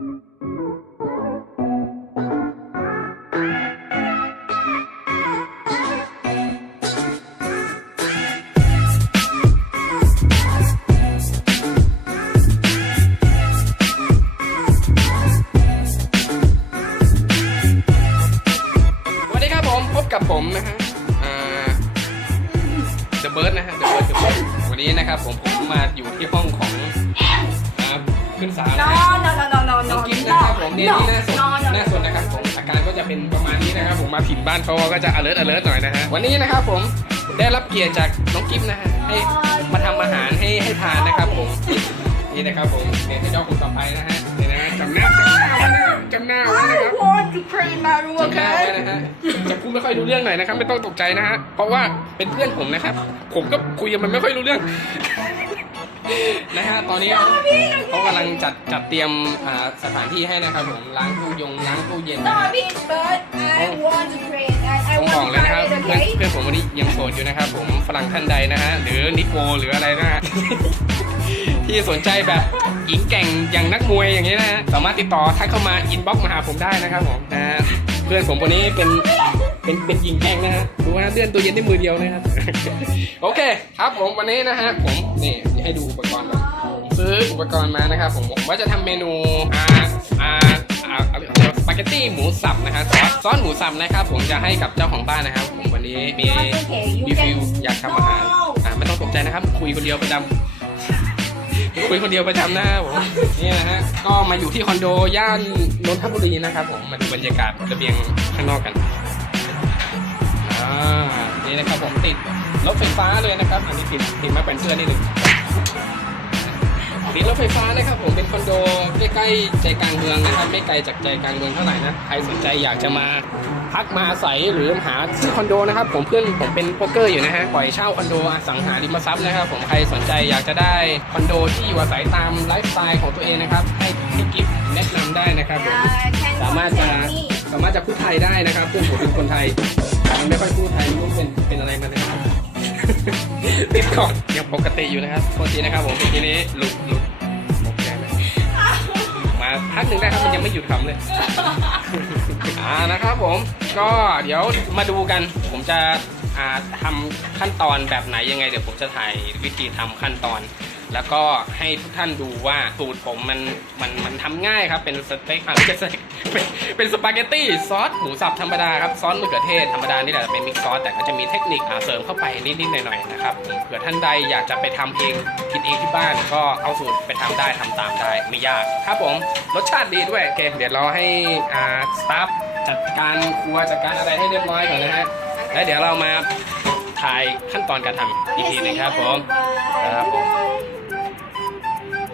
สวัสดีครับผมพบกับผมนะฮะอ่า The Bird นะฮะ The Bird The Bird วันนี้นะครับผมผมมาอยู่ที่ห้องของอ่าขึ้นสาวนะฮะ no, no, no, no, น้อ ง no, กิ๊ฟนะครับผม no, เนี่ยที่หน้าสด no, no, หน้าสดนะครับผมอาการก็จะเป็นประมาณนี้นะครับ ผมมาถิ่นบ้านเขาก็จะ alert alert หน่อยนะฮะวันนี้นะครับผมได้รับเกียรติจากน้องกิ๊ฟนะฮะให้มาทำอาหารให้ให้ทานนะครับผมนี่นะครับผมเนี่ยที่เจ้าคุณต่อไปนะฮะนี่นะฮะจำหน้าจำหน้าไว้นะจำหน้าไว้นะครับ I want to pray Maru, จำหน้าไว้ okay? นะฮะจะพูดไม่ค่อยรู้เรื่องหน่อยนะครับ ไม่ต้องตกใจนะฮะเพราะว่าเป็นเพื่อนผมนะครับ ผมก็คุยกับมันไม่ค่อยรู้เรื่อง นะฮะตอนนี้เขากำลังจัดจัดเตรียมอ่าสถานที่ให้นะครับผมล้างตู้ยงล้างตู้เย็นนะฮะ Stop it, but I want to pray. I, I ต้องบอก want เล to ยนะครับ pray, เพื่อน okay? เพื่อนผมวันนี้ยังโสดอยู่นะครับผมฝรั่งท่านใดนะฮะหรือนิโกหรืออะไรนะฮะ ที่สนใจแบบหญิงแกร่งอย่างนักมวยอย่างนี้นะฮะสามารถติดต่อทักเข้ามาอินบ็อกมาหาผมได้นะครับผมนะฮะเพื่อนผมคนนี้เป็นเป็นเป็นหญิงแกร่งนะฮะดูนะเลื่อนตัวเย็นด้วยมือเดียวนะครับ โอเค ครับผมวันนี้นะฮะผมนี่ให้ดูอุปกรณ์ก่อน ซื้ออุปกรณ์มานะครับผมผมว่าจะทำเมนูอ่าอ่าอ่าสปาเกตตี้หมูสับนะฮะซอสซอสหมูสับนะครับผมจะให้กับเจ้าของบ้านนะครับผมวันนี้มีรีวิวอยากทำอาหารอ่าไม่ต้องตกใจนะครับ คุยคนเดียวประจำคุยคนเดียวประจำนะครับผมนี่นะฮะก็มาอยู่ที่คอนโดย่านนนทบุรีนะครับผมมาดูบรรยากาศระเบียงข้างนอกกันอ่านี่นะครับผมติดรถไฟฟ้าเลยนะครับ อันนี้ติดติดมาเป็นเสื้อนิดหนึ่ง ติดรถไฟฟ้านะครับผมเป็นคอนโดใกล้ๆใจกลางเมืองนะครับไม่ไกลจากใจกลางเมืองเท่าไหร่นะใครสนใจอยากจะมาพักมาอาศัยหรือหาซื้อคอนโดนะครับผมเพื่อนผมเป็นโป๊กเกอร์อยู่นะฮะปล่อยเช่าคอนโดอสังหาริมทรัพย์นะครับผมใครสนใจอยากจะได้คอนโดที่อยู่อาศัยตามไลฟ์สไตล์ของตัวเองนะครับให้พี่กิฟต์แนะนำได้นะครับผม Uh, can สามารถจะ contact me. สามารถจะพูดไทยได้นะครับเพื่อนผมเป็นคนไทยมันไม่ค่อยพูดไทยไม่รู้เป็นเป็นอะไรมาเลยครับ ติดก่อนยังปกติอยู่นะครับปกตินะครับผมทีนี้หลุดหลุดโอเคไหมมาพักหนึ่งได้ครับมันยังไม่หยุดคำเลยอ่านะครับผมก็เดี๋ยวมาดูกัน ผมจะอ่าทำขั้นตอนแบบไหนยังไง เดี๋ยวผมจะถ่ายวิธีทำขั้นตอน แล้วก็ให้ทุกท่านดูว่าสูตรผมมันมันมันทำง่ายครับเป็นสเต็กอะไม่ใช่สเต็กเป็นเป็นสปาเกตตี้ซอสหมูสับธรรมดาครับซอสมะเขือเทศธรรมดานี่แหละเป็นมิกซ์ซอสแต่ก็จะมีเทคนิคเสริมเข้าไปนิดๆหน่อยๆนะครับเผื่อท่านใดอยากจะไปทำเองกินเองที่บ้านก็เอาสูตรไปทำได้ทำตามได้ไม่ยากครับผมรสชาติดีด้วยโอเคเดี๋ยวเราให้อ่าสตาฟจัดการครัวจัดการอะไรให้เรียบร้อยก่อนนะฮะแล้วเดี๋ยวเรามาถ่ายขั้นตอนการทำอีกทีหนึงครับผมครับผม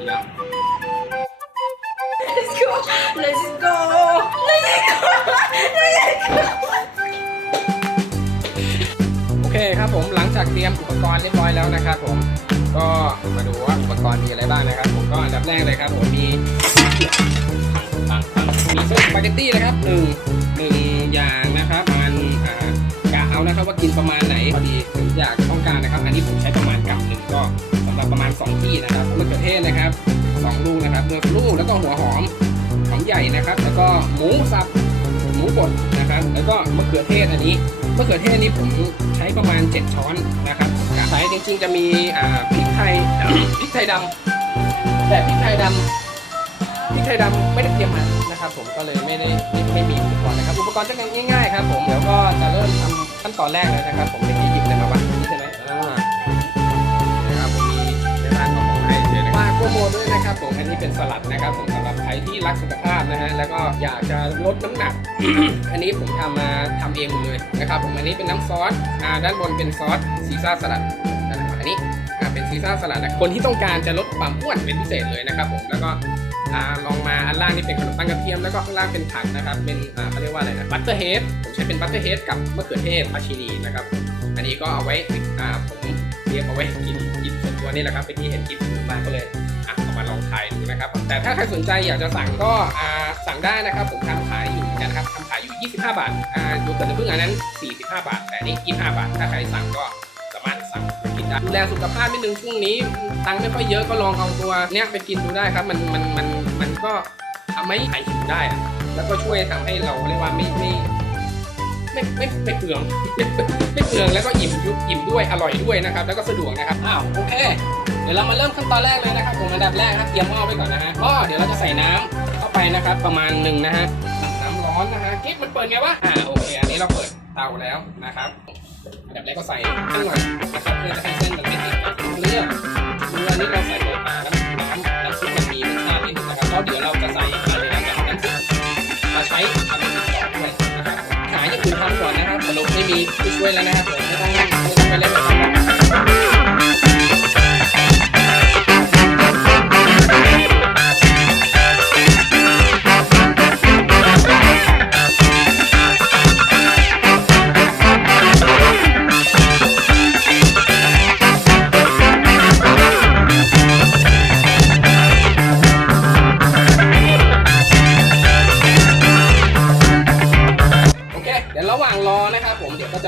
Yeah. Let's go. Let's go. Let's go. Let's go. โอเคครับผมหลังจากเตรียมอุปกรณ์เรียบร้อยแล้วนะครับผมก็มาดูว่าอุปกรณ์มีอะไรบ้างนะครับ ผมก็อันดับแรกเลยครับ ผมมีปังปังมีเส้นสปาเกตตี้นะครับหนึ่งหนึ่งอย่างนะครับมันอ่ากะเอานะครับว่ากินประมาณไหนพอดีถึงอยากต้องการนะครับ อันนี้ผมใช้ประมาณกำหนึ่งก็ สำหรับประมาณ 2 ที่นะครับมะเขือเทศนะครับสองลูกนะครับโดยลูกแล้วก็หัวหอมหอมใหญ่นะครับ แล้วก็หมูสับหมูบดนะครับ แล้วก็มะเขือเทศอันนี้มะเขือเทศนี่ผมใช้ประมาณ 7 ช้อนนะครับใช้จริงๆจะมีพริกไทยพริกไทยดำแต่พริกไทยดำพริกไทยดำไม่ได้เตรียมมานะครับ ผมก็เลยไม่ได้ไม่ไม่มีอุปกรณ์นะครับ อุปกรณ์จะง่ายๆครับผมเดี๋ยวก็จะเริ่มทำขั้นตอนแรกเลยนะครับผม โกโมด้วยนะครับผมอันนี้เป็นสลัดนะครับผมสำหรับใครที่รักสุขภาพนะฮะแล้วก็อยากจะลดน้ำหนัก อันนี้ผมทำมาทำเองเลยนะครับผมอันนี้เป็นน้ำซอสอ่าด้านบนเป็นซอสซีซ่าสลัดนะครับอันนี้อ่าเป็นซีซ่าสลัดนะคนที่ต้องการจะลดความอ้วนเป็นพิเศษเลยนะครับผมแล้วก็อลองมาอันล่างนี่เป็นขนมปังกระเทียมแล้วก็ข้างล่างเป็นผักนะครับเป็นอ่าเขาเรียกว่าอะไรนะบัตเตอร์เฮดผมใช้เป็นบัตเตอร์เฮดกับมะเขือเทศพาชินีนะครับอันนี้ก็เอาไว้อ่าผมเตรียมเอาไว้กินกินส่วนตัวนี่แหละครับเป็นที่เห็นกินอยู่บ้าก็เลย อะเอามาลองถ่ายดูนะครับ แต่ถ้าใครสนใจอยากจะสั่งก็สั่งได้นะครับ ผมทำขายอยู่เหมือนกันนะครับทำขายอยู่ 25 บาทอ่าดูกิดน้ำผึ้งอันนั้น 45 บาท แต่นี่ 25 บาท ถ้าใครสั่งก็สามารถสั่งไปกินได้ดูแลสุขภาพนิดนึงช่วงนี้ตังค์ไม่ค่อยเยอะก็ลองเอาตัวเนี้ยไปกินดูได้ครับ มันมันมันมันก็ทำให้หายหิวได้ แล้วก็ช่วยทำให้เราเรียกว่าไม่ไม่ ไม่ไม่ไม่เปลืองไม่เปลืองแล้วก็อิ่มยุอิ่มด้วยอร่อยด้วยนะครับ แล้วก็สะดวกนะครับอ้าวโอเคเดี๋ยวเรามาเริ่มขั้นตอนแรกเลยนะครับผมอันดับแรกนะครับเตรียมหม้อไว้ก่อนนะฮะก็เดี๋ยวเราจะใส่น้ำเข้าไปนะครับประมาณหนึ่งนะฮะน้ำร้อนนะฮะกิ๊บมันเปิดไงวะอ่าโอเคอันนี้เราเปิดเตาแล้วนะครับอันดับแรกก็ใส่เครื่องก่อนนะครับเพื่อจะให้เส้นมันไม่ติดกันเลือกเนื้อนี่เราใส่ มีผู้ช่วยแล้วนะครับผมไม่ต้องไม่ต้องไปเล่นกับมันนะครั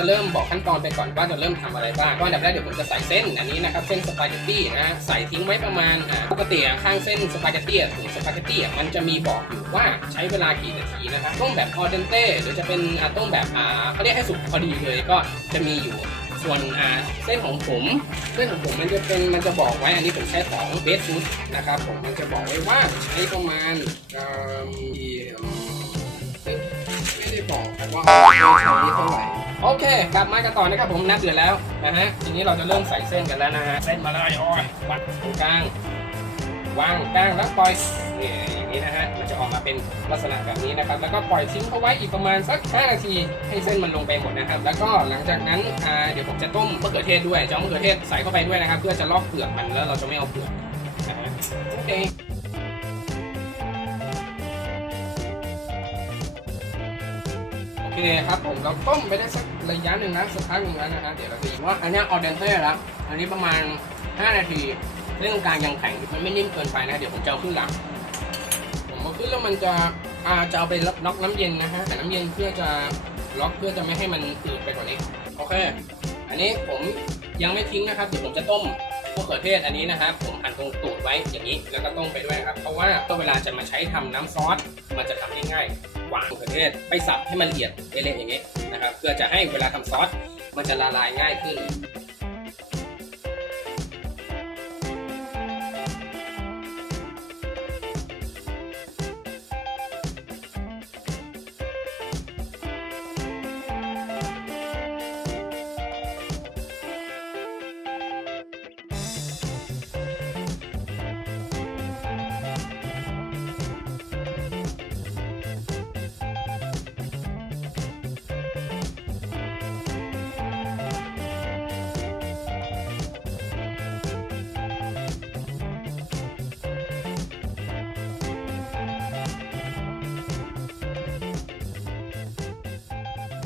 เริ่มบอกขั้นตอนไปก่อนว่าจะเริ่มทำอะไรบ้างก็อันดับแรกเดี๋ยวผมจะใส่เส้นอันนี้นะครับเส้นสปาเกตตี้นะใส่ทิ้งไว้ประมาณปกติข้างเส้นสปาเกตตี้อะถุงสปาเกตตี้มันจะมีบอกอยู่ว่าใช้เวลากี่นาทีนะครับต้มแบบออเดนเต้หรือจะเป็นต้มแบบอ่าเขาเรียกให้สุกพอดีเลยก็จะมีอยู่ส่วนอ่าเส้นของผมเส้นของผมมันจะเป็นมันจะบอกไว้อันนี้ผมใช้ของเบสฟูดนะครับผมมันจะบอกไว้ว่าใช้ประมาณไม่ได้บอกว่าใช้เท่าไหร่ โอเค กลับมากันต่อนะครับผมน้ำเดือดแล้วนะฮะทีนี้เราจะเริ่มใส่เส้นกันแล้วนะฮะเส้นมาเลยโอ้ยวัดตรงกลางวางกลางแล้วปล่อยนี่อย่างนี้นะฮะมันจะออกมาเป็นลักษณะแบบนี้นะครับ แล้วก็ปล่อยทิ้งเขาไว้อีกประมาณสัก 5 นาที ให้เส้นมันลงไปหมดนะครับ แล้วก็หลังจากนั้นเดี๋ยวผมจะต้มมะเขือเทศด้วยจะเอามะเขือเทศใส่เข้าไปด้วยนะครับ เพื่อจะลอกเปลือกมันแล้วเราจะไม่เอาเปลือกนะฮะโอเค เคครับผมเราต้มไปได้สักระยะหนึ่งนะสักพักหนึ่งแล้วนะฮะเดี๋ยวเราจะว่าอันนี้ออเดนเต้แล้วอันนี้ประมาณ 5 นาทีเรื่องกลางยังแข็งมันไม่นิ่มเกินไปนะเดี๋ยวผมจะเอาขึ้นหลังผมเอาขึ้นแล้วมันจะอาจะเอาไปล็อกน้ำเย็นนะฮะแต่น้ำเย็นเพื่อจะล็อกเพื่อจะไม่ให้มันอืดไปกว่านี้โอเค อันนี้ผมยังไม่ทิ้งนะครับเดี๋ยวผมจะต้มมะเขือเทศอันนี้นะครับผมหั่นตรงตูดไว้อย่างนี้แล้วก็ต้มไปด้วยนะครับเพราะว่าเวลาจะมาใช้ทำน้ำซอสมันจะทำได้ง่าย วางมะเขือเทศไปสับให้มันละเอียดเละๆอย่างนี้นะครับเพื่อจะให้เวลาทำซอสมันจะละลายง่ายขึ้น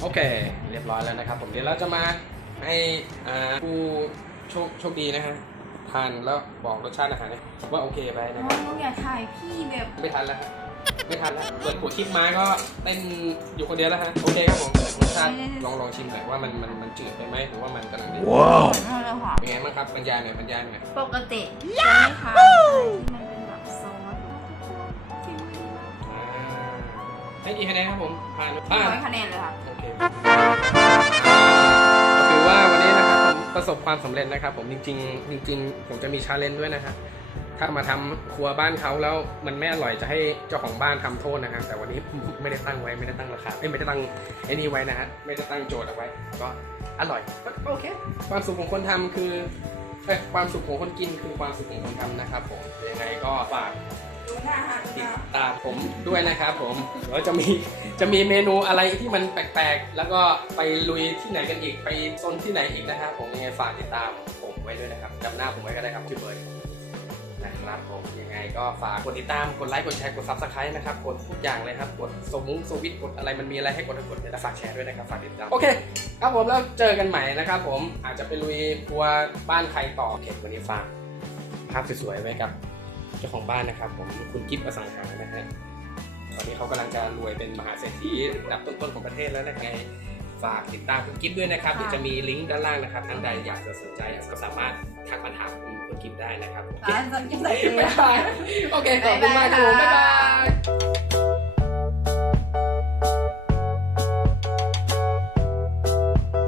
โอเค เรียบร้อยแล้วนะครับ ผมเดี๋ยวเราจะมาให้อ่าผู้โชคโชคดีนะฮะทานแล้วบอกรสชาติอาหารว่าโอเคไปนะครับน้องอย่าถ่ายพี่แบบไม่ทันแล้วฮะไม่ทันแล้วเปิดขวดคลิปมาก็เต้นอยู่คนเดียวแล้วฮะโอเคครับผมเปิดรสชาติลองลองชิมหน่อยว่ามันมันมันจืดไปไหมหรือว่ามันกำลังดีว้าวเลยค่ะเป็นไงบ้างครับบรรยายหน่อยบรรยายหน่อยปกติจะไม่ทานอะไรที่มันเป็นแบบซอสฟิลลิ่งอ่าให้กี่คะแนนครับผมผ่านร้ผ่านอยคะแนนเลยค่ะโอเค ถือว่าวันนี้นะครับผมประสบความสำเร็จนะครับ ผมจริงๆจริง ๆ ผมจะมีชาเลนจ์ด้วยนะครับถ้ามาทำครัวบ้านเขาแล้วมันไม่อร่อยจะให้เจ้าของบ้านทำโทษนะครับแต่วันนี้ไม่ได้ตั้งไว้ไม่ได้ตั้งราคาไม่ได้ตั้งไอ้นี่ไว้นะฮะไม่ได้ตั้งโจทย์เอาไว้ ก็อร่อยก็โอเคความสุขของคนทำคือ ความสุขของคนกินคือความสุขของคนทำนะครับผมยังไงก็ฝากดูหน้าค่ะติดตามผมด้วยนะครับผมเดี๋ยวจะมีจะมีเมนูอะไรที่มันแปลกๆ แล้วก็ไปลุยที่ไหนกันอีกไปโซนที่ไหนอีกนะครับผมยังไงฝากติดตามผมไว้ด้วยนะครับจำหน้าผมไว้ก็ได้ครับชื่อเบิร์ด นะครับผมยังไงก็ฝากกดติดตามกดไลค์กดแชร์กดซับสไครต์นะครับกดทุกอย่างเลยครับกดสมุงสวิตกดอะไรมันมีอะไรให้กดให้กดเดี๋ยวฝากแชร์ด้วยนะครับฝากติดตามโอเคครับผมแล้วเจอกันใหม่นะครับผมอาจจะไปลุยครัวบ้านใครต่อโอเควันนี้ฝากภาพสวยๆไว้กับเจ้าของบ้านนะครับ ผมคุณกิฟต์อสังหานะฮะตอนนี้เขากำลังจะรวยเป็นมหาเศรษฐีอันดับต้นๆของประเทศแล้วนะไง ฝากติดตามคุณกิฟต์ด้วยนะครับเดี๋ยวจะมีลิงก์ด้านล่างนะครับท่านใดอยากจะสนใจก็สามารถทักมาถามคุณคุณกิฟต์ได้นะครับร้านสัญญาณบ๊ายบายโอเคขอบคุณมากครับผมบ๊ายบาย